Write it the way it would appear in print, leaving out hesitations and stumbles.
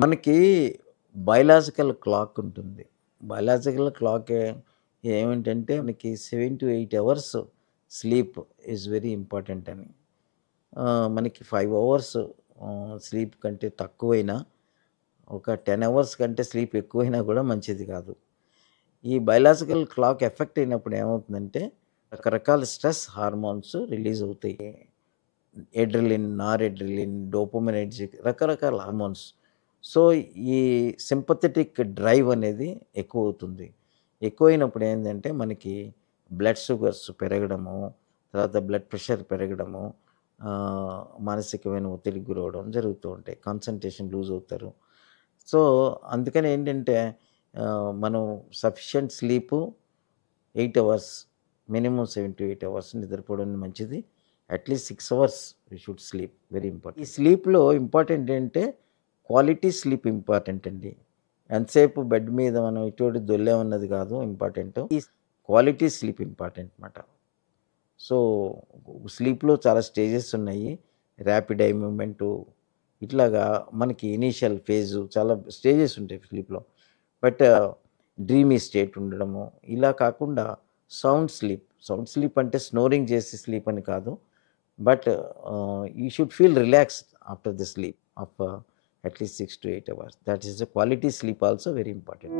మనకి biological clock ఉంటుంది. Biological clock ఏమిటంటే మనకి 7-8 hours sleep is very important అని. మనకి 5 అవర్స్ స్లీప్ కంటే తక్కువైనా, ఒక 10 అవర్స్ కంటే స్లీప్ ఎక్కువైనా కూడా మంచిది కాదు. ఈ బయలాజికల్ క్లాక్ ఎఫెక్ట్ అయినప్పుడు ఏమవుతుందంటే, రకరకాల స్ట్రెస్ హార్మోన్స్ రిలీజ్ అవుతాయి. ఎడ్రిలిన్, నారెడ్రిలిన్, డోపమైనర్జిక్ రకరకాల హార్మోన్స్. సో, ఈ సింపథెటిక్ డ్రైవ్ అనేది ఎక్కువవుతుంది. ఎక్కువైనప్పుడు ఏందంటే, మనకి బ్లడ్ షుగర్స్ పెరగడము, తర్వాత బ్లడ్ ప్రెషర్ పెరగడము, మానసికమైన ఒత్తిడికి గురవ్వడం జరుగుతూ ఉంటాయి. కాన్సంట్రేషన్ లూజ్ అవుతారు. సో, అందుకని ఏంటంటే, మనం sufficient sleep 8 hours, minimum 7-8 hours నిద్రపోవడం మంచిది. At least 6 hours we should sleep. Very important. ఈ స్లీప్‌లో ఇంపార్టెంట్ ఏంటే క్వాలిటీ స్లీప్ ఇంపార్టెంట్ అండి. ఎంతసేపు బెడ్ మీద మనం ఇటు అటు దొర్లామన్నది కాదు ఇంపార్టెంటు. ఈ క్వాలిటీ స్లీప్ ఇంపార్టెంట్ మాట. సో, స్లీప్‌లో చాలా స్టేజెస్ ఉన్నాయి. ర్యాపిడ్ ఐ మూవ్‌మెంటు ఇట్లాగా మనకి ఇనీషియల్ ఫేజు చాలా స్టేజెస్ ఉంటాయి స్లీప్‌లో. బట్ డ్రీమీ స్టేట్ ఉండడము, ఇలా కాకుండా సౌండ్ స్లీప్. సౌండ్ స్లీప్ అంటే స్నోరింగ్ చేసి స్లీప్ అని కాదు. But you should feel relaxed after the sleep of at least 6-8 hours. That is the quality sleep also very important.